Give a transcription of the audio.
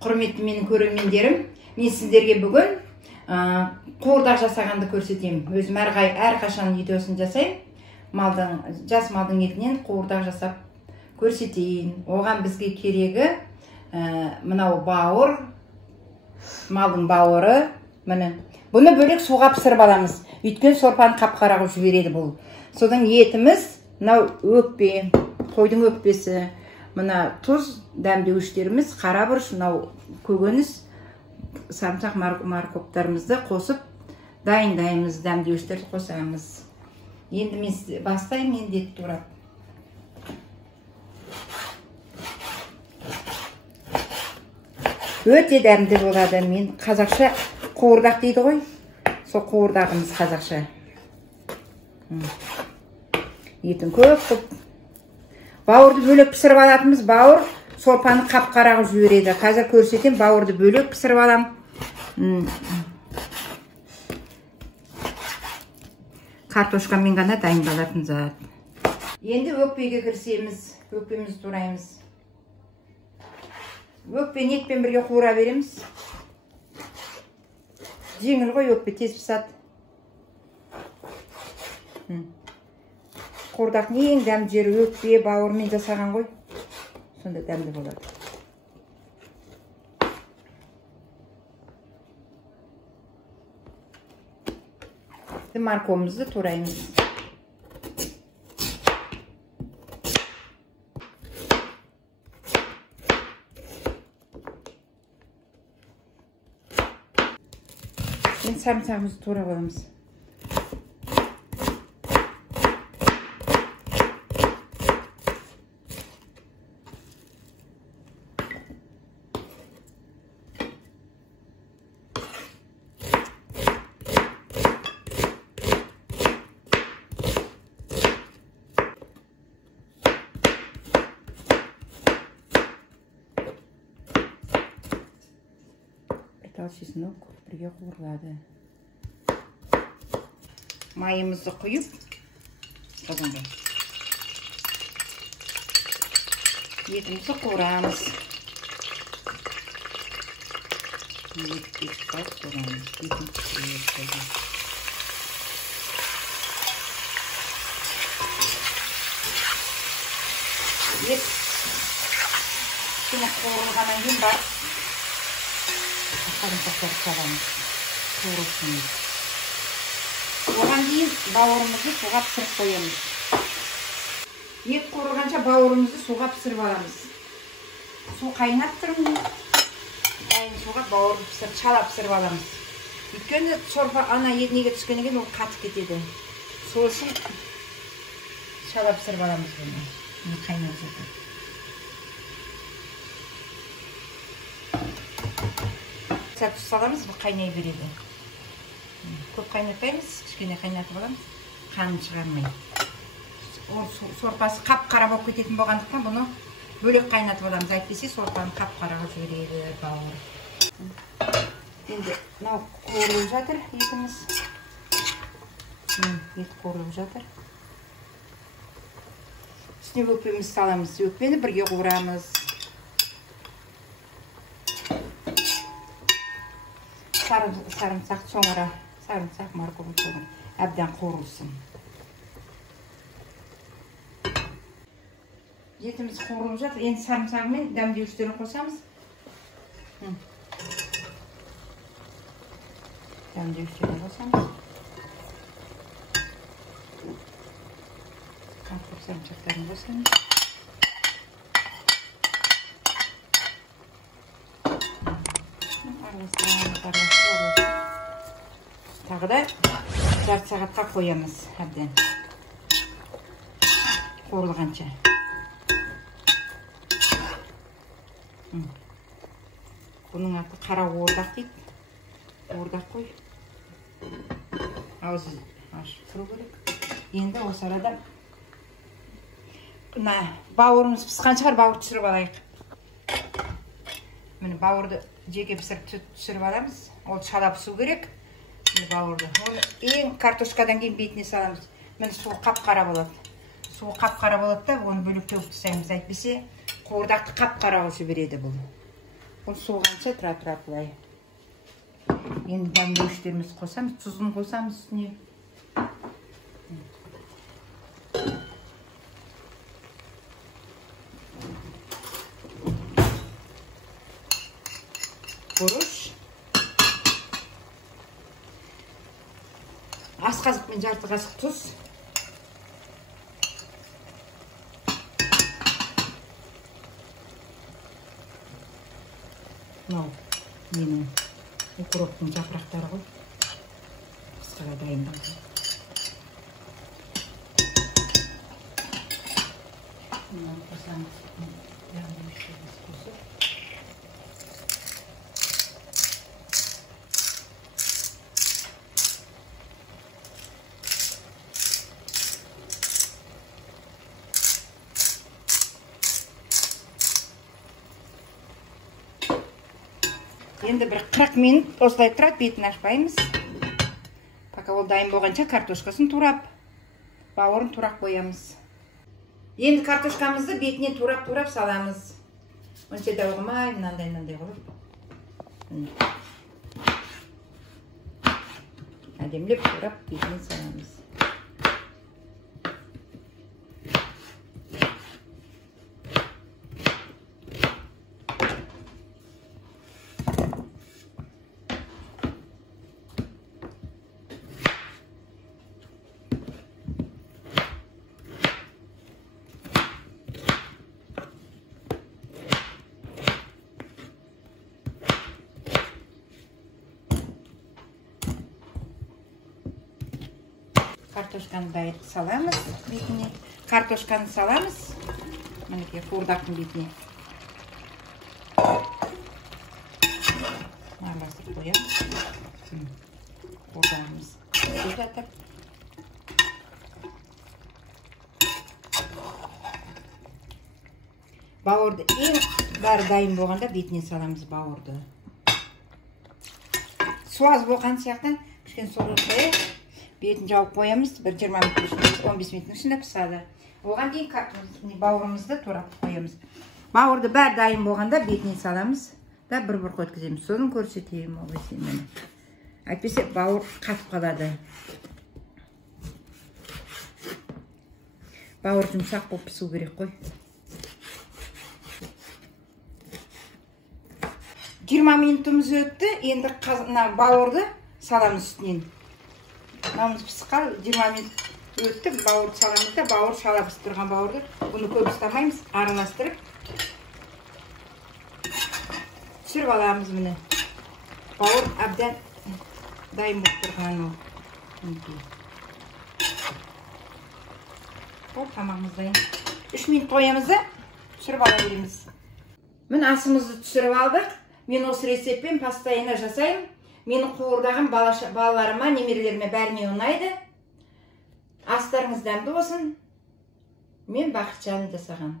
Құрметті менің көрермендерім, мен сіздерге бүгін қуырдақ жасағанды көрсетейін. Өзім әрқашан видеосын жасаймын. Жас малдың етінен қуырдақ жасап көрсетейін. Оған бізге керегі мынау бауыр, малдың бауыры. Бұны бөлек суға пісіріп аламыз. Өйткені сорпаны қап-қара қылып жібереді бұл. Содан етіміз, мынау өкпе, қойдың өкпесі, мына тұз, дәмдеуіштеріміз, қара бұрыш, мынау көкөніс, сарымсақ, морковтарымызды қосып дайындаймыз, дәмдеуіштерді қосамыз. Енді мен бастаймын, енді ет турап. Өте дәмді болады. Мен қазақша қуырдақ дейді ғой. Сол қуырдағымыз қазақша. Етін көп қып. Бауырды бөлек пісіріп алатынбыз. Бауыр сорпаны қап-қара қылып жібереді. Қазір көрсетем, бауырды бөлек пісіріп алам. Картошкамен ғана дайындалатын зат. Енді өкпеге кірісеміз. Өкпемізді тураймыз. Өкпені етпен бірге қуыра береміз. Жеңіл ғой, өкпе тез пісады. Қуырдақтың ең дәмді жері өкпе, бауырмен жасаған ғой. Сонда дәмді болады. Морковымызды тураймыз. Енді сарымсағымызды турап аламыз. Чеснок бірге қуырылады. Майымызды құйып, қазанға етімізді қуырамыз. Ет қуырылғаннан кейін бар. Сарымсақтарды саламыз. Қуырылсын. Оған дейін бауырымызды суға пісіріп қоямыз. Ет қуырылғанша бауырымызды суға пісіріп аламыз. Су қайнап тұрмын. Суға бауырды пісіріп, шала пісіріп аламыз. Өйткені сорпа ана етінеге түскеннен кейін ол қатып кетеді. Сол үшін шала пісіріп аламыз бұны. Қайнап жатыр. Тұз саламыз, бұл қайнай береді. Көп қайнатпаймыз, кішкене қайнатып аламыз, қанын шығармай. Сорпасы қап-қара болып кететін болғандықтан бұны бөлек қайнатып аламыз. Әйтпесе сорпаны қап-қара қылып жібереді бауыр. Енді мынау қуырылып жатыр етіміз. Ет қуырылып жатыр. Үстіне өкпемізді саламыз. Өкпені бірге қуырамыз. Сарымсақ соңыра, сарымсақ морковын соңыра, әбден қуырылсын. Етіміз қуырылып жатыр. Енді сарымсағымен дәмдеуіштерін қосамыз. Дәмдеуіштерін қосамыз. Картоп сарымсақтарын қосамыз. Тағы да жарты сағатқа қоямыз әбден қуырылғанша. Бұның аты қара қуырдақ дейді. Қуырдақ қой. Аузы ашып тұру керек. Енді осы арада бауырымыз пісқан шығар, бауыр түсіріп алайық. Міне бауырды жеке пісіріп түсіріп аламыз. Ол шала пісу керек. Бауырды. Оны ең картошкадан кейін бетіне саламыз. Міне суы қап-қара болады. Суы қап-қара болады да, оны бөлек төгіп тастаймыз. Әйтпесе қуырдақты қап-қара қылып жібереді бұл. Бұл суығанша тұра бұлай. Енді дәмдеуіштеріміз қосамыз, тұзын қосамыз үстіне. Бұрыш. Ас қасықпен жарты қасық тұз. Мынау менің укроптың жапырақтары ғой. Қысқаға дайындалды. Мынау қосамыз. Дәмдеуіштеріміз қосып. Енді бір 40 минут осылай тұрады, бетін ашпаймыз. Пока ол дайын болғанша картошкасын турап, бауырын турап қоямыз. Енді картошкамызды бетіне турап саламыз. Онша да оғымай, мынандай қылып. Әдемлеп турап бетіне саламыз. Картошканы саламыз бетіне. Картошканы саламыз. Мінекей қуырдақтың бетіне. Араластырып қоямыз. Қуырдағымыз пісіп жатыр. Бауырды ең бәрі дайын болғанда бетіне саламыз бауырды. Су аз болған сияқты кішкене су қойып, бетін жауып қоямыз, бір 20 минут, 15 минуттың ішінде пісады. Оған дейін бауырымызды турап қоямыз. Бауырды бәрі дайын болғанда бетіне саламыз да бір-бір өткіземіз. Соны көрсетейін ол есенмен. Әйтпесе бауыр қатып қалады. Бауыр жұмсақ болып пісу керек қой. 20 минутымыз өтті. Енді бауырды саламыз үстінен. Мамыз пісіп қал, 20 минут өтті, бауырды саламыз да, бауыр шала пісіп тұрған бауырды. Бұны көп ұстамаймыз, араластырып. Түсіріп аламыз мұны. Бауыр әбден дайын болып тұрған ол. Ол тамағымыз дайын. 3 минут қоямыз да, түсіріп ала береміз. Мін асымызды түсіріп алдық. Мен осы рецептпен постоянно жасаймын. Менің қуырдағым балаларыма, немерелеріме бәріне ұнайды. Астарыңыз дәмді болсын. Мен Бақытжан жасаған.